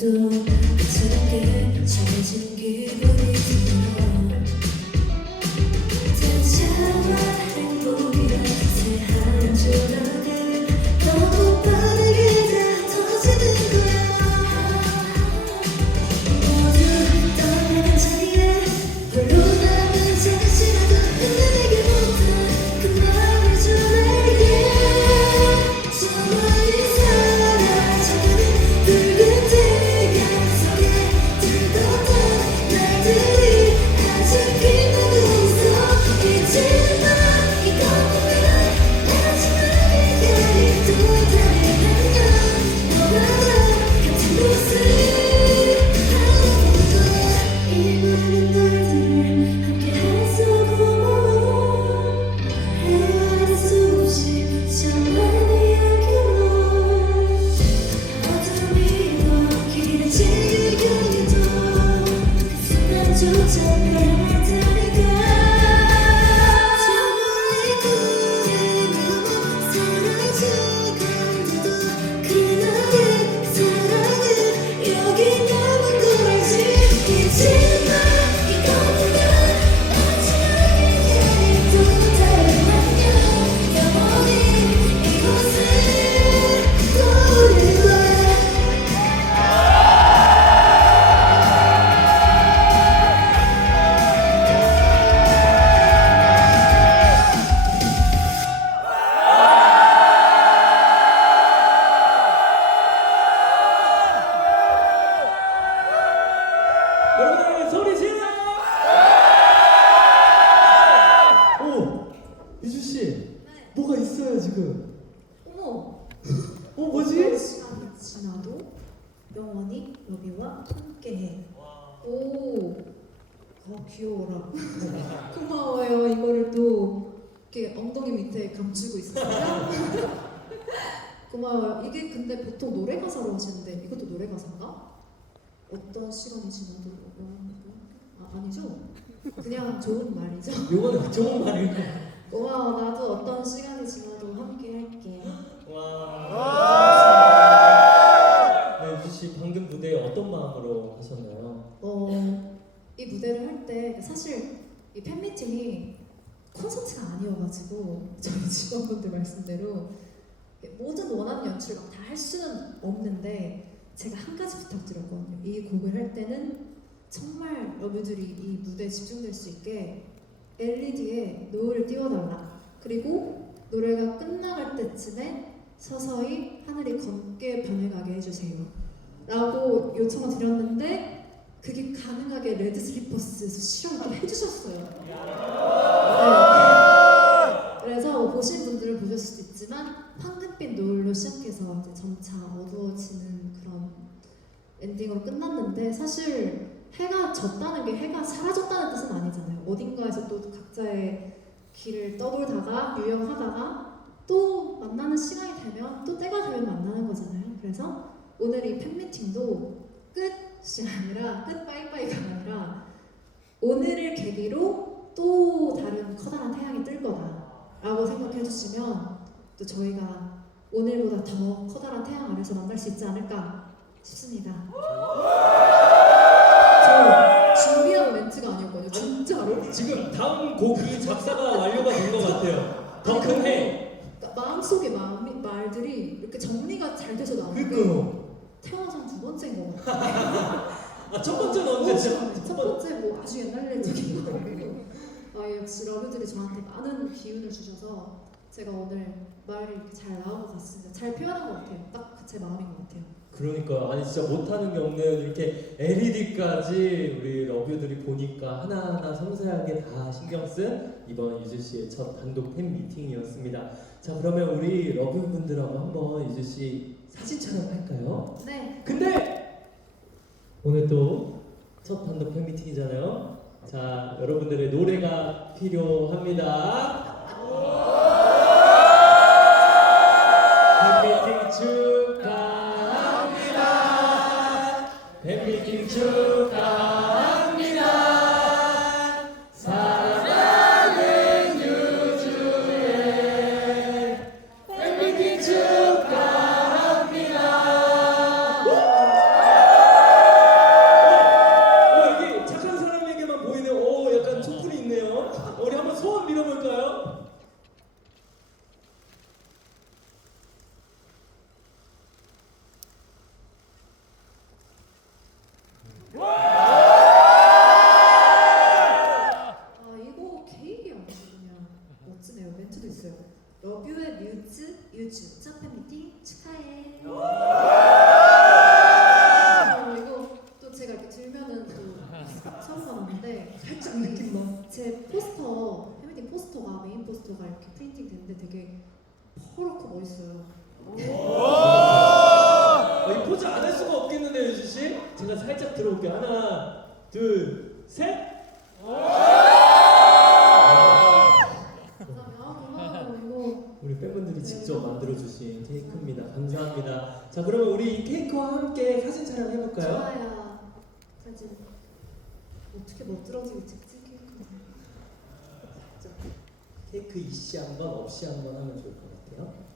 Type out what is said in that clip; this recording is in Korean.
잔인하게도 그처럼게 정해진 기분 여러분들 소리 질러! 오, 이주 씨, 뭐가 있어요 지금? 어머! 어 뭐지? 시간이 지나도 영원히 여기와 함께해. 오, 어, 귀여워라. 고마워요. 이거를 또 이렇게 엉덩이 밑에 감추고 있었어요. 고마워요. 이게 근데 보통 노래 가사로 하시는데 이것도 노래 가사인가? 어떤 시간이 지나도 영원히 아 아니죠? 그냥 좋은 말이죠. 요거는 좋은 말이에요. 고마워. 나도 어떤 시간이 지나도 함께 할게. 와. 네, 이주 씨 방금 무대 어떤 마음으로 하셨나요? 어, 이 무대를 할 때 사실 이 팬미팅이 콘서트가 아니어가지고 저희 직원분들 말씀대로 모든 원하는 연출 막다할 수는 없는데 제가 한 가지 부탁드렸거든요. 이 곡을 할 때는 정말 여러분들이 이 무대에 집중될 수 있게 LED에 노을을 띄워달라. 그리고 노래가 끝나갈 때쯤에 서서히 하늘이 검게 변해가게 해주세요. 라고 요청을 드렸는데 그게 가능하게 레드 슬리퍼스에서 실험을 또 해주셨어요. 네. 그래서 뭐 보신 보셨을 수도 있지만 황금빛 노을로 시작해서 이제 점차 어두워지는 그런 엔딩으로 끝났는데 사실 해가 졌다는 게 해가 사라졌다는 뜻은 아니잖아요. 어딘가에서 또 각자의 길을 떠돌다가 유영하다가 또 만나는 시간이 되면 또 때가 되면 만나는 거잖아요. 그래서 오늘 이 팬미팅도 끝이 아니라 끝 빠이빠이가 아니라 오늘을 계기로 또 다른 커다란 태양이 뜰 거다 라고 생각해 주시면 또 저희가 오늘보다 더 커다란 태양 아래서 만날 수 있지 않을까 싶습니다. 저 준비한 멘트가 아니었거든요. 진짜로. 지금 다음 곡이 작사가 완료가 된 것 같아요. 더 큰 해. 그러니까 마음속의 마음, 말들이 이렇게 정리가 잘 돼서 나오는 게 그니까요. 태어나서 두 번째인 것 같아요. 아, 첫 번째는 언제죠? 첫 번째 뭐 아주 옛날 얘기고 어, 역시 러브들이 저한테 많은 기운을 주셔서 제가 오늘 말이 이렇게 잘 나온 것 같습니다. 잘 표현한 것 같아요. 딱 제 마음인 것 같아요. 그러니까 아니 진짜 못하는 게 없는 이렇게 LED까지 우리 러뷰들이 보니까 하나하나 섬세하게 다 신경 쓴 이번 유주 씨의 첫 단독 팬 미팅이었습니다. 자 그러면 우리 러뷰 분들하고 한번 유주 씨 사진 촬영할까요? 네, 근데 오늘 또 첫 단독 팬 미팅이잖아요. 자 여러분들의 노래가 필요합니다. 팬미팅 축하합니다. 팬미팅 축하 포스터가 이렇게 프린팅 됐는데 되게 퍼렇고 멋있어요. 어, 이 포즈 안 할 수가 없겠는데요, 유진 씨? 제가 살짝 들어볼게요. 하나, 둘, 셋. 감사합니다. 아, 고마워요 이거. 우리 팬분들이 직접 만들어 주신 케이크입니다. 감사합니다. 자, 그러면 우리 이 케이크와 함께 사진 촬영 해볼까요? 좋아요. 사진 어떻게 멋들어지게 찍지 케이크. 케이크 이씨 한번 없이 한번 하면 좋을 것 같아요.